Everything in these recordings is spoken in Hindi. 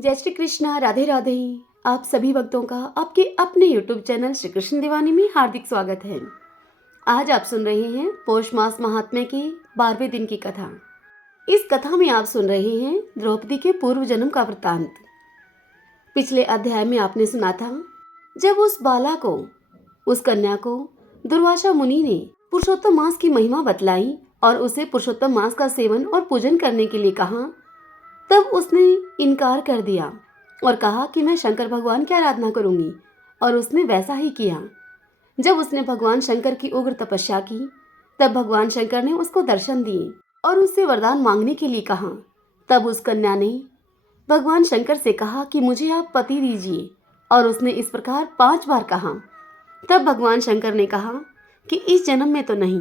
जय श्री कृष्णा, राधे राधे। आप सभी भक्तों का आपके अपने YouTube चैनल श्री कृष्ण दीवानी में हार्दिक स्वागत है। आज आप सुन रहे हैं पौष मास महात्म्य के 12वें दिन की कथा। इस कथा में आप सुन रहे हैं द्रौपदी के पूर्व जन्म का वृत्तांत। पिछले अध्याय में आपने सुना था जब उस बाला को, उस कन्या को दुर्वासा मुनि ने पुरुषोत्तम मास की महिमा बतलाई और उसे पुरुषोत्तम मास का सेवन और पूजन करने के लिए कहा, तब उसने इनकार कर दिया और कहा कि मैं शंकर भगवान की आराधना करूंगी, और उसने वैसा ही किया। जब उसने भगवान शंकर की उग्र तपस्या की, तब भगवान शंकर ने उसको दर्शन दिए और उससे वरदान मांगने के लिए कहा। तब उस कन्या ने भगवान शंकर से कहा कि मुझे आप पति दीजिए, और उसने इस प्रकार 5 बार कहा। तब भगवान शंकर ने कहा कि इस जन्म में तो नहीं,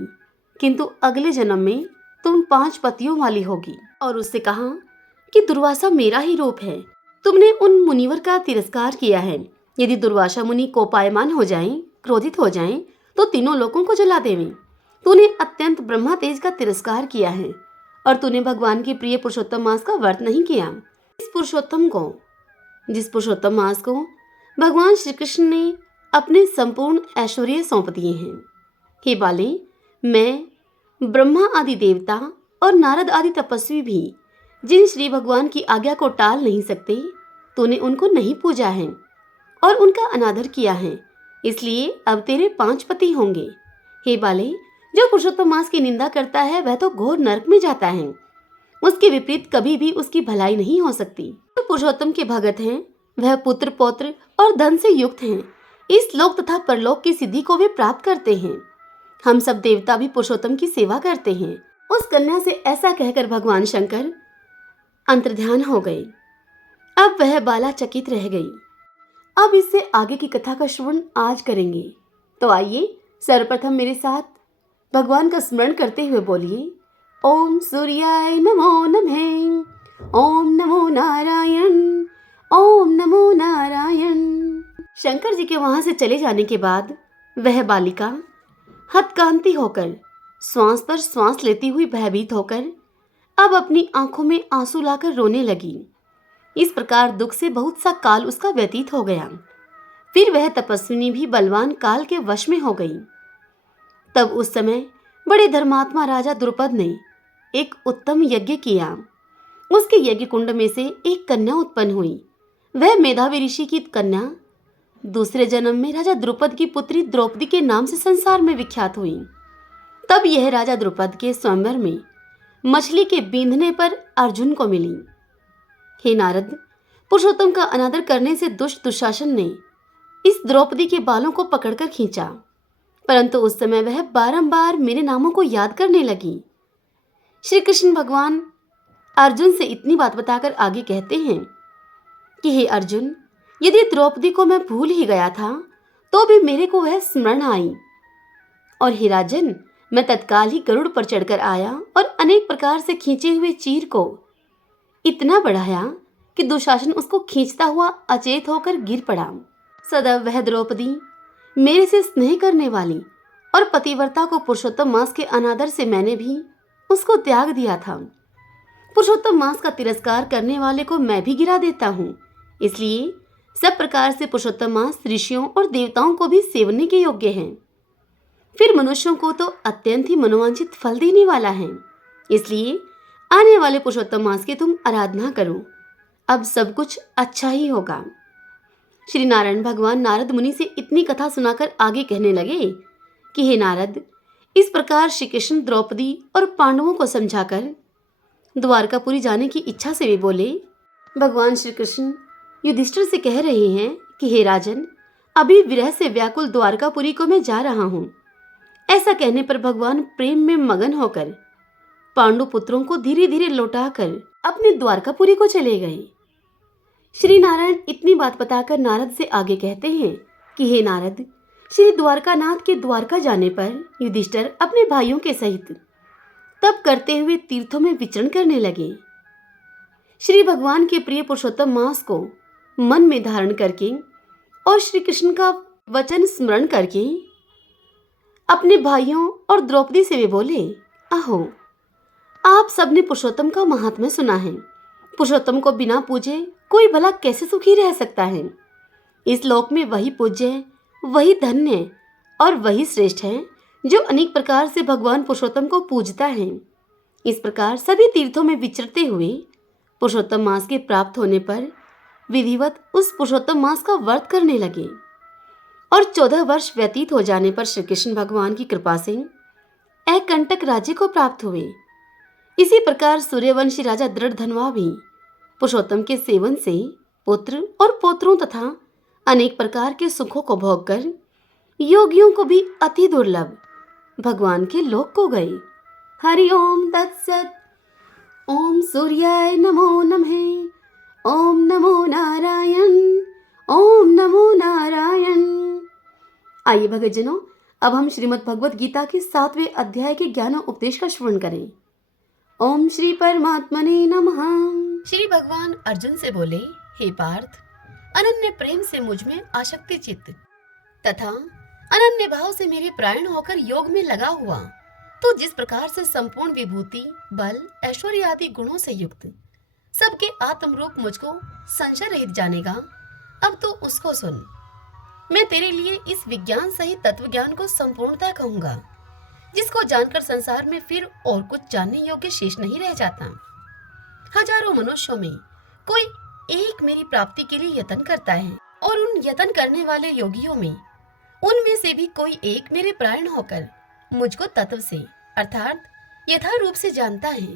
किंतु अगले जन्म में तुम 5 पतियों वाली होगी। और उससे कहा कि दुर्वासा मेरा ही रूप है। तुमने उन मुनिवर का तिरस्कार किया है। यदि दुर्वासा मुनि कोपायमान हो जाएं, क्रोधित हो जाएं, तो तीनों लोकों को जला देवें। तूने अत्यंत ब्रह्मा तेज का तिरस्कार किया है, और तूने भगवान के प्रिय पुरुषोत्तम मास का व्रत नहीं किया। जिस पुरुषोत्तम मास को भगवान श्री कृष्ण ने अपने संपूर्ण ऐश्वर्य सौंप दिए हैं। हे बाले, मैं, ब्रह्मा आदि देवता और नारद आदि तपस्वी भी जिन श्री भगवान की आज्ञा को टाल नहीं सकते, तूने उनको नहीं पूजा है और उनका अनादर किया है, इसलिए अब तेरे 5 पति होंगे। हे बाले, जो पुरुषोत्तम मास की निंदा करता है वह तो घोर नरक में जाता है। उसके विपरीत कभी भी उसकी भलाई नहीं हो सकती। जो पुरुषोत्तम के भगत हैं, वह पुत्र पौत्र और धन से युक्त हैं। इस लोक तथा परलोक की सिद्धि को वे प्राप्त करते हैं। हम सब देवता भी पुरुषोत्तम की सेवा करते हैं। उस कन्या से ऐसा कहकर भगवान शंकर अंतर्ध्यान हो गए। अब वह बाला चकित रह गई। अब इससे आगे की कथा का श्रवण आज करेंगे। तो आइए सर्वप्रथम मेरे साथ भगवान का स्मरण करते हुए बोलिए, ओम सूर्याय नमो नमः, ओम नमो नारायण, ओम नमो नारायण। शंकर जी के वहां से चले जाने के बाद वह बालिका हतकांति होकर, श्वास पर श्वास लेती हुई भयभीत होकर अब अपनी आंखों में आंसू लाकर रोने लगी। इस प्रकार दुख से बहुत सा काल उसका व्यतीत हो गया। फिर वह तपस्विनी भी बलवान काल के वश में हो गई। तब उस समय बड़े धर्मात्मा राजा द्रुपद ने एक उत्तम यज्ञ किया। उसके यज्ञ कुंड में से एक कन्या उत्पन्न हुई। वह मेधावी ऋषि की कन्या दूसरे जन्म में राजा द्रुपद की पुत्री द्रौपदी के नाम से संसार में विख्यात हुई। तब यह राजा द्रुपद के स्वयंवर में मछली के बींधने पर अर्जुन को मिली। हे नारद, पुरुषोत्तम का अनादर करने से दुष्ट दुशासन ने इस द्रौपदी के बालों को पकड़कर खींचा, परंतु उस समय वह बारंबार मेरे नामों को याद करने लगी। श्री कृष्ण भगवान अर्जुन से इतनी बात बताकर आगे कहते हैं कि हे अर्जुन, यदि द्रौपदी को मैं भूल ही गया था तो भी मेरे को वह स्मरण आई, और हे राजन, मैं तत्काल ही गरुड़ पर चढ़कर आया और अनेक प्रकार से खींचे हुए चीर को इतना बढ़ाया कि दुशासन उसको खींचता हुआ अचेत होकर गिर पड़ा। सदैव वह द्रौपदी मेरे से स्नेह करने वाली और पतिव्रता को पुरुषोत्तम मास के अनादर से मैंने भी उसको त्याग दिया था। पुरुषोत्तम मास का तिरस्कार करने वाले को मैं भी गिरा देता हूँ, इसलिए सब प्रकार से पुरुषोत्तम मास ऋषियों और देवताओं को भी सेवने के योग्य है। फिर मनुष्यों को तो अत्यंत ही मनोवांछित फल देने वाला है, इसलिए आने वाले पुरुषोत्तम मास की तुम आराधना करो। अब सब कुछ अच्छा ही होगा। श्री नारायण भगवान नारद मुनि से इतनी कथा सुनाकर आगे कहने लगे कि हे नारद, इस प्रकार श्री कृष्ण द्रौपदी और पांडवों को समझाकर द्वारकापुरी जाने की इच्छा से वे बोले। भगवान श्री कृष्ण युधिष्ठिर से कह रहे हैं कि हे राजन, अभी विरह से व्याकुल द्वारकापुरी को मैं जा रहा हूँ। ऐसा कहने पर भगवान प्रेम में मगन होकर पांडु पुत्रों को धीरे धीरे लौटाकर अपने द्वारकापुरी को चले गए। श्री नारायण इतनी बात बताकर नारद से आगे कहते हैं कि हे नारद, श्री द्वारकानाथ के द्वारका जाने पर युधिष्ठिर अपने भाइयों के सहित तप करते हुए तीर्थों में विचरण करने लगे। श्री भगवान के प्रिय पुरुषोत्तम मास को मन में धारण करके और श्री कृष्ण का वचन स्मरण करके अपने भाइयों और द्रौपदी से वे बोले, अहो, आप सबने पुरुषोत्तम का महात्म्य सुना है। पुरुषोत्तम को बिना पूजे कोई भला कैसे सुखी रह सकता है? इस लोक में वही पूज्य, वही धन्य और वही श्रेष्ठ है जो अनेक प्रकार से भगवान पुरुषोत्तम को पूजता है। इस प्रकार सभी तीर्थों में विचरते हुए पुरुषोत्तम मास के प्राप्त होने पर विधिवत उस पुरुषोत्तम मास का व्रत करने लगे और 14 वर्ष व्यतीत हो जाने पर श्री कृष्ण भगवान की कृपा से एकंटक राज्य को प्राप्त हुए। इसी प्रकार सूर्यवंशी राजा दृढ़धनवा भी पुरुषोत्तम के सेवन से पुत्र और पौत्रों तथा अनेक प्रकार के सुखों को भोग कर योगियों को भी अति दुर्लभ भगवान के लोक को गए। हरि ओम तत्सत। ओम सूर्याय नमो नमः। ओम नमो नारायण। ओम नमो नारायण। आइए भक्तजनों, अब हम श्रीमद् भगवत गीता के 7वें अध्याय के ज्ञान और उपदेश का श्रवण करें। ओम श्री परमात्मने नमः। श्री भगवान अर्जुन से बोले, हे पार्थ, अनन्य प्रेम से मुझ में आसक्ति चित्त तथा अनन्य भाव से मेरे प्राण होकर योग में लगा हुआ, तो जिस प्रकार से संपूर्ण विभूति, बल, ऐश्वर्य आदि गुणों से युक्त सबके आत्म रूप मुझको संशय रहित जानेगा, अब तो उसको सुन। मैं तेरे लिए इस विज्ञान सहित तत्व ज्ञान को संपूर्णतः कहूंगा, जिसको जानकर संसार में फिर और कुछ जानने योग्य शेष नहीं रह जाता। हजारों मनुष्यों में कोई एक मेरी प्राप्ति के लिए यत्न करता है, और उन यत्न करने वाले योगियों में उनमें से भी कोई एक मेरे प्राण होकर मुझको तत्व से अर्थात यथा रूप से जानता है।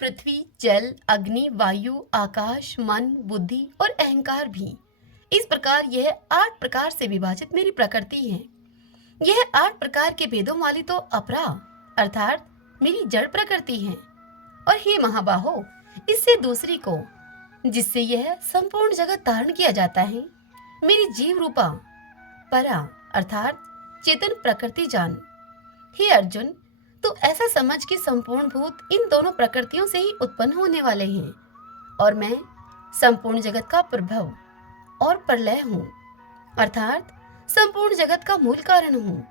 पृथ्वी, जल, अग्नि, वायु, आकाश, मन, बुद्धि और अहंकार भी इस प्रकार यह 8 प्रकार से विभाजित मेरी प्रकृति है। यह 8 प्रकार के भेदों वाली तो अपरा अर्थात मेरी जड़ प्रकृति है। और हे महाबाहो, इससे दूसरी को, जिससे यह संपूर्ण जगत धारण किया जाता है, मेरी जीव रूपा परा अर्थात चेतन प्रकृति जान। हे अर्जुन, तो ऐसा समझ कि संपूर्ण भूत इन दोनों प्रकृतियों से ही उत्पन्न होने वाले हैं, और मैं संपूर्ण जगत का प्रभव और प्रलय हूँ, अर्थात संपूर्ण जगत का मूल कारण हूँ।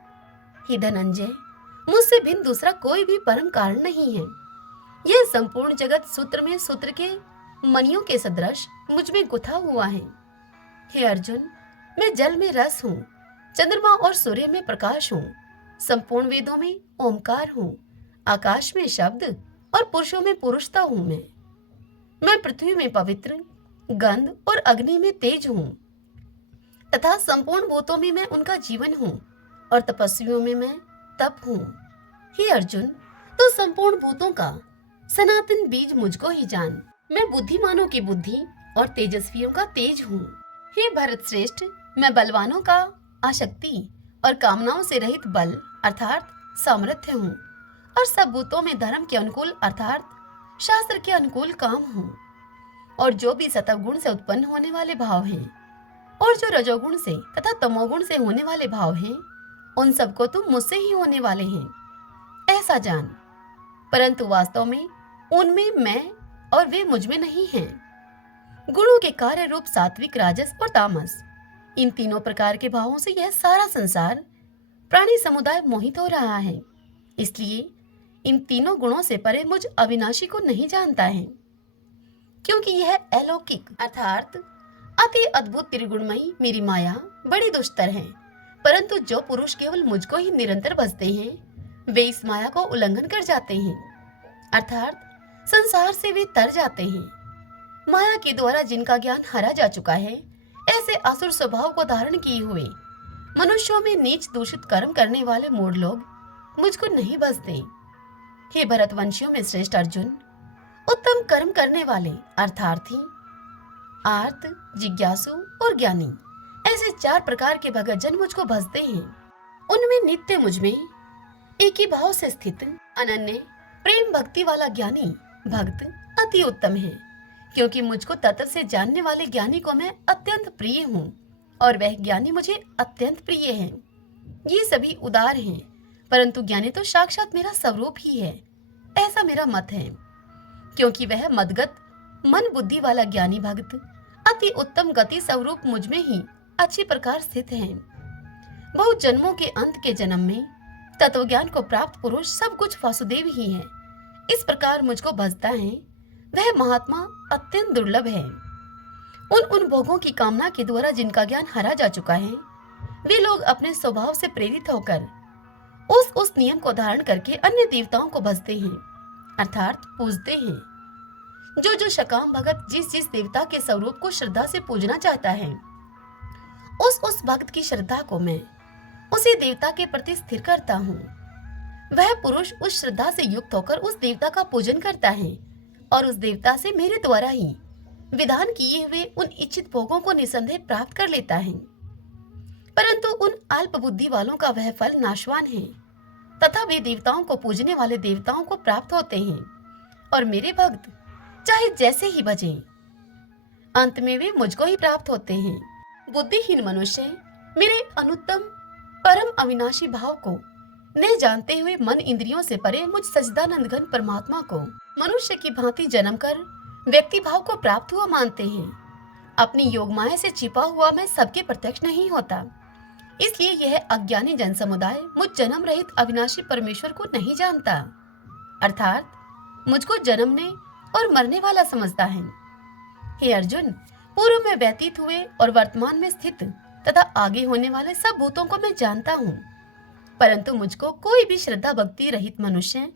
हे धनंजय, मुझसे भिन्न दूसरा कोई भी परम कारण नहीं है। यह संपूर्ण जगत सूत्र में सूत्र के मणियों के सदृश मुझ में गुथा हुआ है। हे अर्जुन, मैं जल में रस हूँ, चंद्रमा और सूर्य में प्रकाश हूँ, संपूर्ण वेदों में ओमकार हूँ, आकाश में शब्द और पुरुषों में पुरुषता हूँ। मैं पृथ्वी में पवित्र, गंध और अग्नि में तेज हूँ, तथा संपूर्ण भूतों में मैं उनका जीवन हूँ, और तपस्वियों में मैं तप हूँ। हे अर्जुन, तो संपूर्ण भूतों का सनातन बीज मुझको ही जान। मैं बुद्धिमानों की बुद्धि और तेजस्वियों का तेज हूँ। हे भरत श्रेष्ठ, मैं बलवानों का आशक्ति और कामनाओं से रहित बल अर्थात सामर्थ्य हूँ, और सब भूतों में धर्म के अनुकूल अर्थात शास्त्र के अनुकूल काम हूँ। और जो भी सतवगुण से उत्पन्न होने वाले भाव हैं, और जो रजोगुण से तथा तमोगुण से होने वाले भाव हैं, उन सबको तुम मुझसे ही होने वाले हैं, ऐसा जान। परंतु वास्तव में उनमें मैं और वे मुझ में नहीं हैं। गुणों के कार्य रूप सात्विक, राजस और तामस, इन तीनों प्रकार के भावों से यह सारा संसार प्राणी समुदाय मोहित हो रहा है। इसलिए इन तीनों गुणों से परे मुझ अविनाशी को नहीं जानता है, क्योंकि यह अलौकिक अर्थात अति अद्भुत त्रिगुणमयी मेरी माया बड़ी दुष्टर है। परंतु जो पुरुष केवल मुझको ही निरंतर भजते हैं, वे इस माया को उल्लंघन कर जाते हैं, अर्थात संसार से वे तर जाते हैं। माया के द्वारा जिनका ज्ञान हरा जा चुका है, ऐसे असुर स्वभाव को धारण किए हुए मनुष्यों में नीच दूषित कर्म करने वाले मूढ़ लोग मुझको नहीं भजते। हे भरतवंशियों में श्रेष्ठ अर्जुन, उत्तम कर्म करने वाले अर्थार्थी, आर्त, जिज्ञासु और ज्ञानी, ऐसे 4 प्रकार के भगतजन मुझको भजते हैं। उनमें नित्य मुझ में एक ही भाव से स्थित अनन्य प्रेम भक्ति वाला ज्ञानी भक्त अति उत्तम है, क्योंकि मुझको तत्व से जानने वाले ज्ञानी को मैं अत्यंत प्रिय हूँ, और वह ज्ञानी मुझे अत्यंत प्रिय है। ये सभी उदार हैं, परंतु ज्ञानी तो साक्षात मेरा स्वरूप ही है, ऐसा मेरा मत है। क्योंकि वह मदगत मन बुद्धि वाला ज्ञानी भक्त अति उत्तम गति स्वरूप मुझ में ही अच्छी प्रकार स्थित है। बहुत जन्मों के अंत के जन्म में तत्व ज्ञान को प्राप्त पुरुष सब कुछ वासुदेव ही है, इस प्रकार मुझको भजता है, वह महात्मा अत्यंत दुर्लभ है। उन उन भोगों की कामना के द्वारा जिनका ज्ञान हरा जा चुका है, वे लोग अपने स्वभाव से प्रेरित होकर उस नियम को धारण करके अन्य देवताओं को भजते हैं, अर्थात पूजते हैं। जो शकाम भगत जिस जिस देवता के स्वरूप को श्रद्धा से पूजना चाहता है, उस भक्त की श्रद्धा को मैं उसी देवता के प्रति स्थिर करता हूँ। वह पुरुष उस श्रद्धा से युक्त होकर उस देवता का पूजन करता है और उस देवता से मेरे द्वारा ही विधान किए हुए उन इच्छित भोगों को निसंदेह प्राप्त कर लेता है। परंतु उन अल्प बुद्धि वालों का वह फल नाशवान है तथा वे देवताओं को पूजने वाले देवताओं को प्राप्त होते हैं और मेरे भक्त चाहे जैसे ही भजें, अंत में वे मुझको ही प्राप्त होते हैं। बुद्धिहीन मनुष्य मेरे अनुत्तम परम अविनाशी भाव को न जानते हुए मन इंद्रियों से परे मुझ सच्चिदानंद घन परमात्मा को मनुष्य की भांति जन्म कर व्यक्ति भाव को प्राप्त हुआ मानते हैं। अपनी योग माया से छिपा हुआ मैं सबके प्रत्यक्ष नहीं होता, इसलिए यह अज्ञानी जन समुदाय मुझ जन्म रहित अविनाशी परमेश्वर को नहीं जानता, अर्थात मुझको जन्मने और मरने वाला समझता है। हे अर्जुन, पूर्व में व्यतीत हुए और वर्तमान में स्थित तथा आगे होने वाले सब भूतों को मैं जानता हूँ, परंतु मुझको कोई भी श्रद्धा भक्ति रहित मनुष्य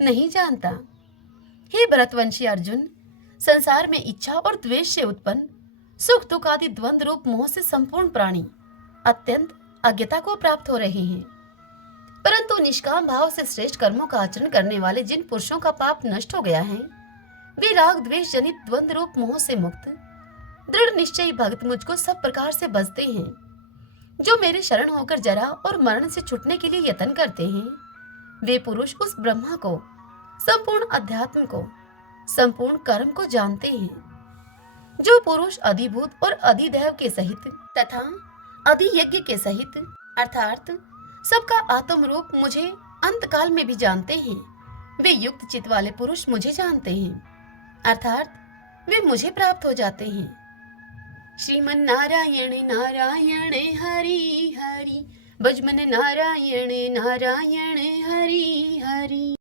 नहीं जानता। हे भरतवंशी अर्जुन, संसार में इच्छा और द्वेष से उत्पन्न सुख दुख आदि द्वंद्व रूप मोह से संपूर्ण प्राणी अत्यंत अज्ञता को प्राप्त हो रहे हैं, परंतु निष्काम भाव से श्रेष्ठ कर्मों का आचरण करने वाले जिन पुरुषों का पाप नष्ट हो गया है, वे राग द्वेष जनित द्वंद्व रूप मोह से मुक्त दृढ़ निश्चयी भक्त मुझको सब प्रकार से बसते हैं। जो मेरे शरण होकर जरा और मरण से छुटने के लिए यत्न करते हैं, वे पुरुष उस ब्रह्मा को, संपूर्ण अध्यात्म को, संपूर्ण कर्म को जानते हैं। जो पुरुष अधिभूत और अधिदैव के सहित तथा अधियज्ञ के सहित अर्थात सबका आत्म रूप मुझे अंत काल में भी जानते हैं, वे युक्त चित्त वाले पुरुष मुझे जानते हैं, अर्थात वे मुझे प्राप्त हो जाते हैं। श्रीमन नारायण नारायण हरि हरि, भज मन नारायण नारायण हरि हरि।